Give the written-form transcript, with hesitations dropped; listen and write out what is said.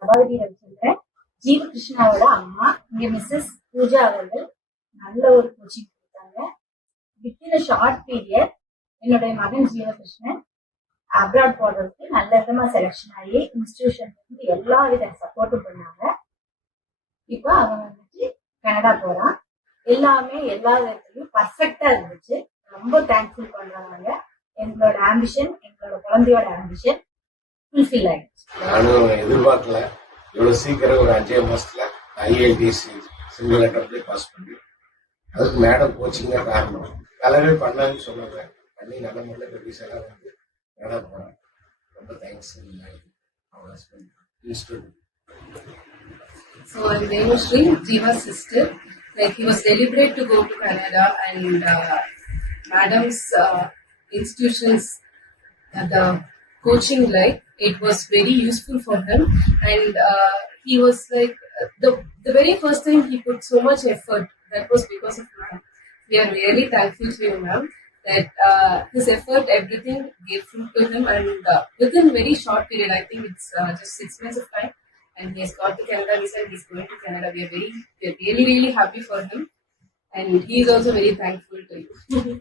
பிரபாவதி ரவிச்சந்திரன், ஜீவகிருஷ்ணாவோட அம்மா. இங்க மிஸ்ஸஸ் பூஜா அவர்கள் நல்ல ஒரு கோச்சிங் கொடுத்தாங்க. வித்தின் அ ஷார்ட் பீரியட் என்னுடைய மகன் ஜீவகிருஷ்ணன் அப்ராட் போடுறதுக்கு நல்ல விதமா செலக்ஷன் ஆகி இன்ஸ்டிடியூஷன் வந்து எல்லா வித சப்போர்ட்டும் பண்ணாங்க. இப்போ அவன் வந்துட்டு கனடா போறான். எல்லாமே எல்லா விதத்துலயும் பர்ஃபெக்டா இருந்துச்சு. ரொம்ப தேங்க்ஃபுல் பண்றாங்க. எங்களோட ஆம்பிஷன், எங்களோட குழந்தையோட ஆம்பிஷன் ஃபுல்ஃபில் ஆயிடுச்சு. நானும் எதிர்பார்க்கல இவ்வளவு சீக்கிரம் ஒரு 5 மாசத்துல IITC சிங்கிள் அட்டம்ப்ட்லேயே பாஸ் பண்ணி, அதுக்கு மேடம் கோச்சிங் தான் காரணம். கலரே பண்ணான்னு சொன்னாங்க. பண்ணி நல்ல முறையில் ப்ரொடியூசராக வந்து கனடா போறான். ரொம்ப thanks. So I'm Venushree, Jiva's sister. Like he was deliberate to go to Canada, and Madam's institutions, the coaching, like it was very useful for him, and he was like the very first time he put so much effort. That was because of Madam. We are really thankful to you, ma'am, that his effort, everything gave fruit to him, and within very short period, I think it's just 6 months of time, and he has got to Canada. We said he's going to Canada. We are really happy for him, and he is also very thankful to you.